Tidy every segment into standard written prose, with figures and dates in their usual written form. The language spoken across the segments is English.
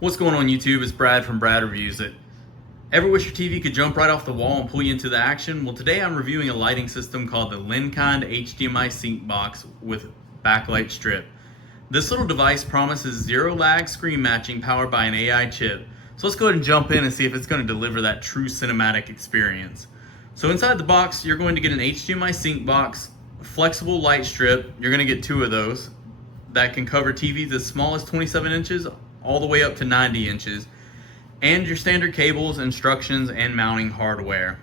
What's going on YouTube? It's Brad from Brad Reviews It. Ever wish your TV could jump right off the wall and pull you into the action? Well, today I'm reviewing a lighting system called the Linkind HDMI Sync Box with Backlight Strip. This little device promises zero lag screen matching powered by an AI chip. So let's go ahead and jump in and see if it's going to deliver that true cinematic experience. So inside the box, you're going to get an HDMI sync box, a flexible light strip. You're going to get two of those that can cover TVs as small as 27 inches all the way up to 90 inches, and your standard cables, instructions, and mounting hardware.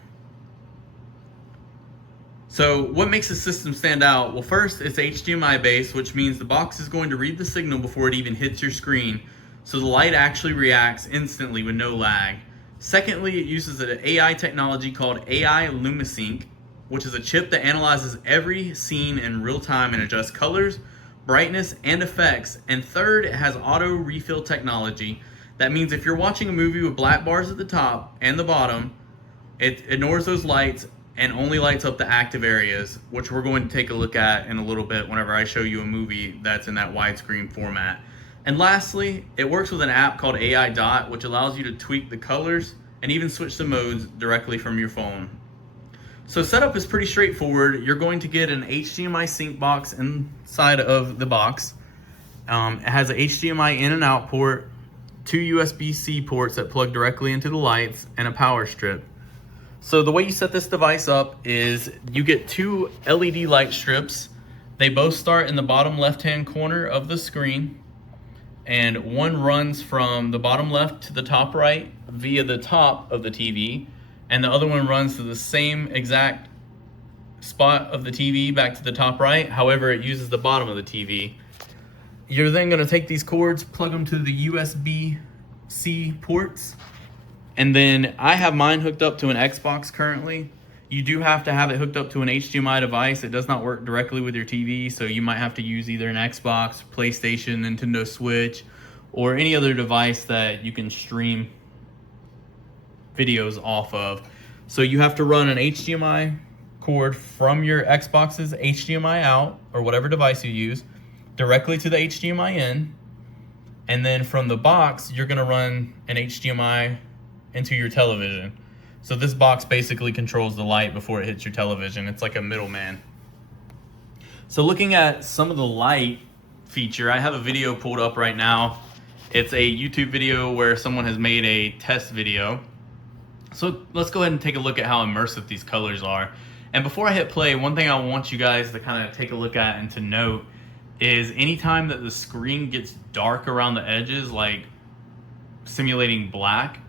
So what makes the system stand out? Well, first, it's HDMI based, which means the box is going to read the signal before it even hits your screen, so the light actually reacts instantly with no lag. Secondly, it uses an AI technology called AI LumiSync, which is a chip that analyzes every scene in real time and adjusts colors, brightness, and effects. And third, it has auto refill technology. That means if you're watching a movie with black bars at the top and the bottom, it ignores those lights and only lights up the active areas, which we're going to take a look at in a little bit whenever I show you a movie that's in that widescreen format. And lastly, it works with an app called AI Dot, which allows you to tweak the colors and even switch the modes directly from your phone. So setup is pretty straightforward. You're going to get an HDMI sync box inside of the box. It has a HDMI in and out port, two USB-C ports that plug directly into the lights, and a power strip. So the way you set this device up is you get two LED light strips. They both start in the bottom left-hand corner of the screen, and one runs from the bottom left to the top right via the top of the TV, and the other one runs to the same exact spot of the TV back to the top right. However, it uses the bottom of the TV. You're then going to take these cords, plug them to the USB-C ports, and then I have mine hooked up to an Xbox currently. You do have to have it hooked up to an HDMI device. It does not work directly with your TV, so you might have to use either an Xbox, PlayStation, Nintendo Switch, or any other device that you can stream videos off of. So you have to run an HDMI cord from your Xbox's HDMI out, or whatever device you use, directly to the HDMI in, and then from the box you're going to run an HDMI into your television. So this box basically controls the light before it hits your television. It's like a middleman. So looking at some of the light feature, I have a video pulled up right now. It's a YouTube video where someone has made a test video. So let's go ahead and take a look at how immersive these colors are. And before I hit play, one thing I want you guys to kind of take a look at and to note is anytime that the screen gets dark around the edges, like simulating black,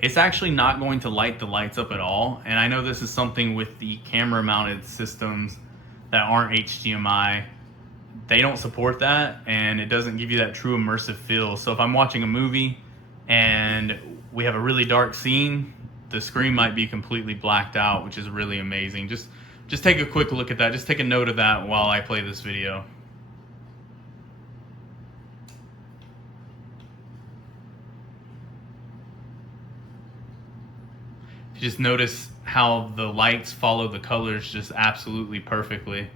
it's actually not going to light the lights up at all. And I know this is something with the camera mounted systems that aren't HDMI. They don't support that, and it doesn't give you that true immersive feel. So if I'm watching a movie and we have a really dark scene, the screen might be completely blacked out, which is really amazing. Just take a quick look at that. Just take a note of that while I play this video. Just notice how the lights follow the colors just absolutely perfectly.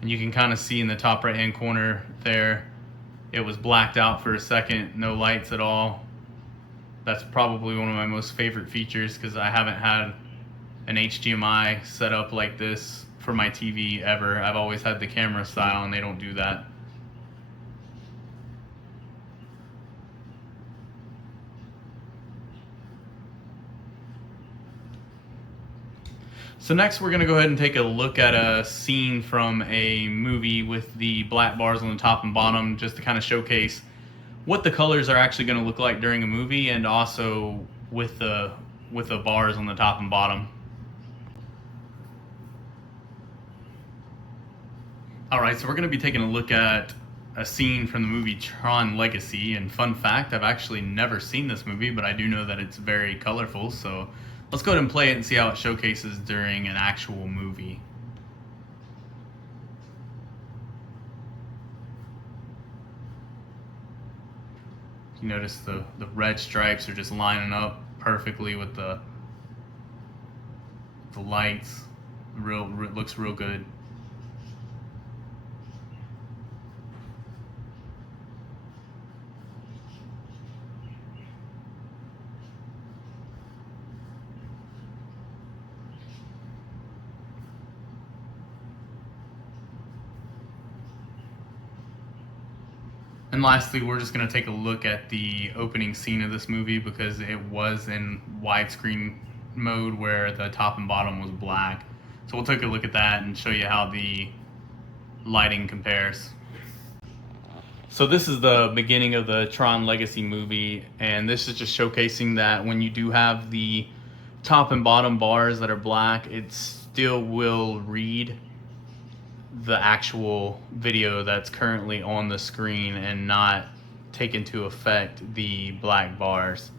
And you can kind of see in the top right hand corner there, it was blacked out for a second, no lights at all. That's probably one of my most favorite features because I haven't had an HDMI set up like this for my TV ever. I've always had the camera style, and they don't do that. So next we're going to go ahead and take a look at a scene from a movie with the black bars on the top and bottom, just to kind of showcase what the colors are actually going to look like during a movie, and also with the bars on the top and bottom. Alright, so we're going to be taking a look at a scene from the movie Tron Legacy, and fun fact, I've actually never seen this movie, but I do know that it's very colorful, so let's go ahead and play it and see how it showcases during an actual movie. You notice the red stripes are just lining up perfectly with the lights. Looks real good. And lastly, we're just going to take a look at the opening scene of this movie because it was in widescreen mode where the top and bottom was black. So we'll take a look at that and show you how the lighting compares. So this is the beginning of the Tron Legacy movie, and this is just showcasing that when you do have the top and bottom bars that are black, it still will read the actual video that's currently on the screen and not take into effect the black bars.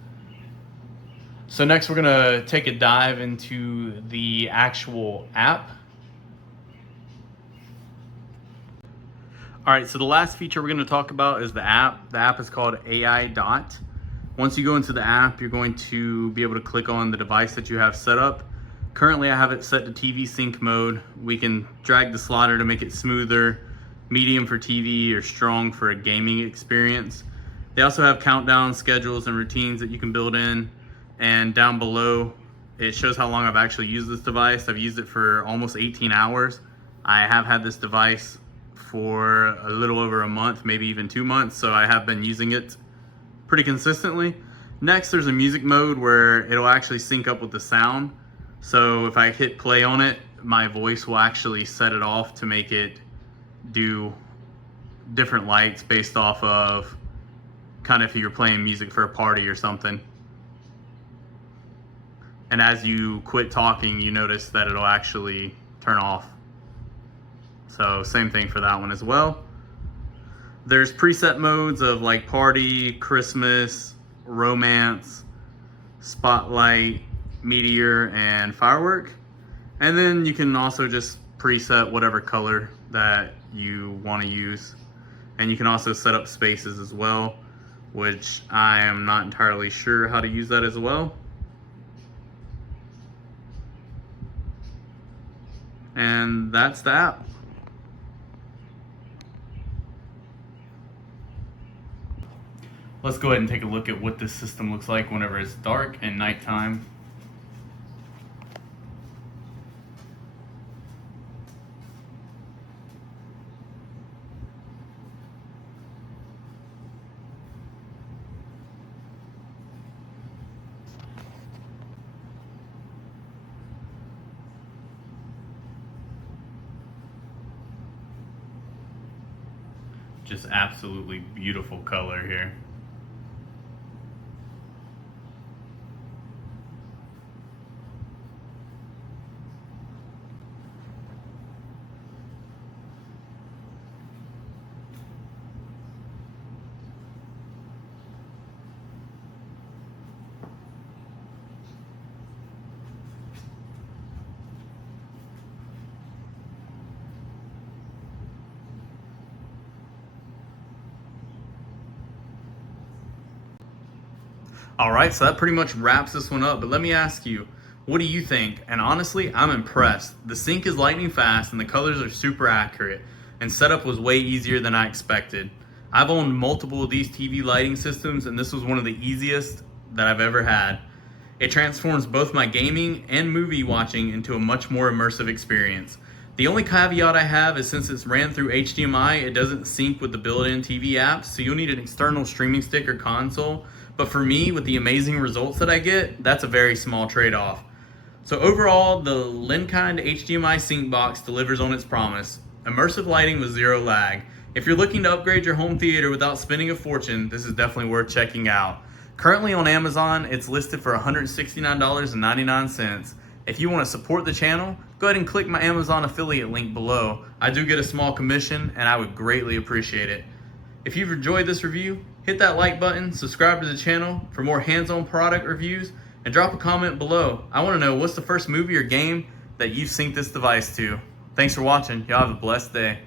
So next we're gonna take a dive into the actual app. All right, so the last feature we're gonna talk about is the app. The app is called AI Dot. Once you go into the app, you're going to be able to click on the device that you have set up. Currently I have it set to TV sync mode. We can drag the slider to make it smoother, medium for TV, or strong for a gaming experience. They also have countdown schedules and routines that you can build in. And down below, it shows how long I've actually used this device. I've used it for almost 18 hours. I have had this device for a little over a month, maybe even 2 months, so I have been using it pretty consistently. Next, there's a music mode where it'll actually sync up with the sound. So if I hit play on it, my voice will actually set it off to make it do different lights based off of kind of if you're playing music for a party or something. And as you quit talking, you notice that it'll actually turn off. So same thing for that one as well. There's preset modes of like party, Christmas, romance, spotlight, meteor, and firework. And then you can also just preset whatever color that you want to use. And you can also set up spaces as well, which I am not entirely sure how to use that as well. And that's the app. Let's go ahead and take a look at what this system looks like whenever it's dark and nighttime. Just absolutely beautiful color here. All right, so that pretty much wraps this one up, but let me ask you, what do you think? And honestly, I'm impressed. The sync is lightning fast and the colors are super accurate, and setup was way easier than I expected. I've owned multiple of these TV lighting systems, and this was one of the easiest that I've ever had. It transforms both my gaming and movie watching into a much more immersive experience. The only caveat I have is since it's ran through HDMI, it doesn't sync with the built-in TV apps, so you'll need an external streaming stick or console. But for me, with the amazing results that I get, that's a very small trade-off. So overall, the Linkind HDMI sync box delivers on its promise. Immersive lighting with zero lag. If you're looking to upgrade your home theater without spending a fortune, this is definitely worth checking out. Currently on Amazon, it's listed for $169.99. If you want to support the channel, go ahead and click my Amazon affiliate link below. I do get a small commission, and I would greatly appreciate it. If you've enjoyed this review, hit that like button, subscribe to the channel for more hands-on product reviews, and drop a comment below. I want to know what's the first movie or game that you've synced this device to. Thanks for watching. Y'all have a blessed day.